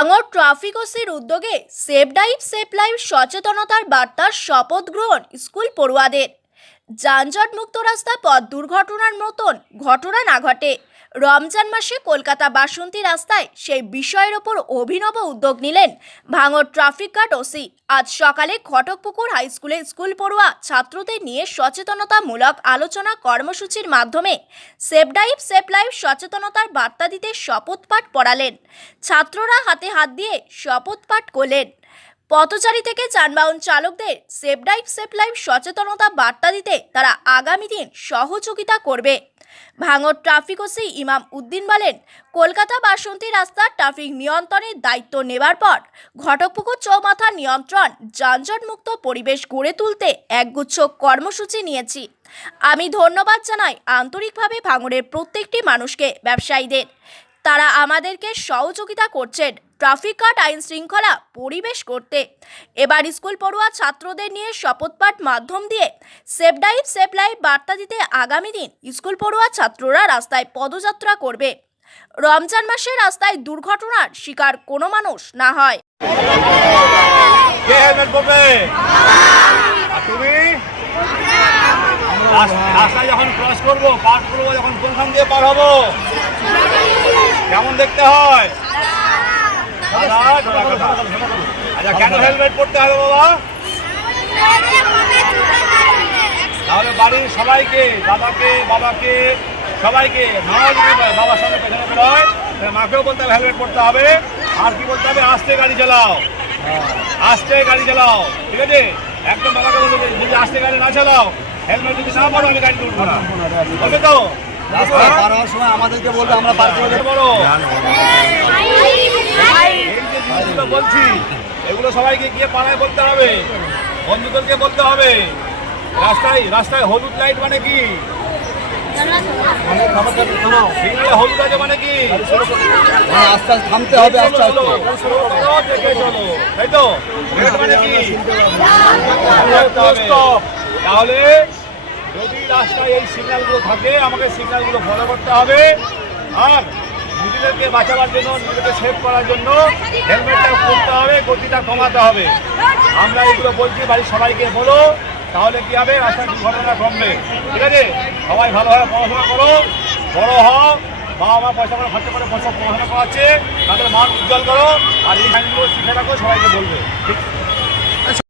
ভাঙড় ট্রাফিক ওসির উদ্যোগে সেভ ডাইভ সেভ লাইফ, সচেতনতার বার্তার শপথ গ্রহণ স্কুল পড়ুয়াদের। যানজট মুক্ত রাস্তা পথ দুর্ঘটনার মতন ঘটনা না ঘটে। রমজান মাসে কলকাতা বাসন্তী রাস্তায় সেই বিষয়ের ওপর অভিনব উদ্যোগ নিলেন ভাঙর ট্রাফিক গার্ড ওসি। আজ সকালে ঘটকপুকুর হাই স্কুলে স্কুল পড়ুয়া ছাত্রদের নিয়ে সচেতনতামূলক আলোচনা কর্মসূচির মাধ্যমে সেভ ডাইভ সেভ লাইফ সচেতনতার বার্তা দিতে শপথ পাঠ পড়ালেন। ছাত্ররা হাতে হাত দিয়ে শপথ পাঠ করলেন। পথচারী থেকে যানবাহন চালকদের সেভ ডাইভ সেভ লাইফ সচেতনতা বার্তা দিতে তারা আগামী দিন সহযোগিতা করবে। ভাঙর ট্রাফিক ওসি ইমাম উদ্দিন বলেন, কলকাতা বাসন্তী রাস্তার ট্রাফিক নিয়ন্ত্রণের দায়িত্ব নেবার পর ঘটকপুকুর চৌমাথা নিয়ন্ত্রণ, যানজটমুক্ত পরিবেশ গড়ে তুলতে একগুচ্ছ কর্মসূচি নিয়েছি। আমি ধন্যবাদ জানাই আন্তরিকভাবে ভাঙরের প্রত্যেকটি মানুষকে, ব্যবসায়ীদের। তারা আমাদেরকে সহযোগিতা করছেন ট্রাফিক কাট আইন শৃঙ্খলা পরিবেশ করতে। এবার স্কুল পড়ুয়া ছাত্রদের নিয়ে শপথপাঠ মাধ্যম দিয়ে সেভ ডাইভ, সেভ লাইফ বার্তা দিতে আগামী দিন স্কুল পড়ুয়া ছাত্ররা রাস্তায় পদযাত্রা করবে। রমজান মাসে রাস্তায় দুর্ঘটনার শিকার কোনো মানুষ না হয় কে হেলমেট পরবে আর তুমি রাস- রাস্তায় যখন ক্রস করব, পার করব, যখন কোনখান দিয়ে পার হব? কেমন দেখতে হয়। আচ্ছা কেন হেলমেট পরতে হবে বাবা? তাহলে বাড়ির সবাইকে, দাদাকে, বাবাকে, সবাইকে বাবার সঙ্গে পেছনে বেরোয় মাকেও বলতে হবে হেলমেট পরতে হবে। আর কি বলতে হবে? আস্তে গাড়ি চালাও। আস্তে গাড়ি চালাও। ঠিক আছে? একদম বাবাকে বলতে যদি আস্তে গাড়ি না চালাও। হেলমেট যদি না পরো আমি গাড়ি উঠবো না। বলবে তো? রাস্তায় পার হওয়ার সময় আমাদেরকে বলবে আমরা পার করে দেবো। বড় এই যে জিনিসগুলো বলছি এগুলো সবাইকে গিয়ে পাড়ায় বলতে হবে বন্ধুদেরকে বলতে হবে। রাস্তায় রাস্তায় হলুদ লাইট মানে কি? হলুদ আছে মানে কি? মানে আস্তে আস্তে থামতে হবে আস্তে আস্তে। তাই তো? মানে কি? Stop. তাহলে যদি রাস্তায় এই সিগন্যালগুলো থাকে, আমাকে সিগন্যালগুলো ফলো করতে হবে। আর নিজেদেরকে বাঁচাবার জন্য, নিজেদেরকে সেভ করার জন্য হেলমেটটা পরতে হবে, গতিটা কমাতে হবে। আমরা এগুলো বলছি, বাড়ির সবাইকে বলো, তাহলে কি হবে? রাস্তায় দুর্ঘটনা কমবে। ঠিক আছে? সবাই ভালোভাবে পড়াশোনা করো, বড় হও বাবা মা পয়সা করে খরচা করে পয়সা পড়াশোনা করাচ্ছে, তাদের মান উজ্জ্বল করো, আর এই সাইনগুলো শিখে রাখো, সবাইকে বলবে। ঠিক?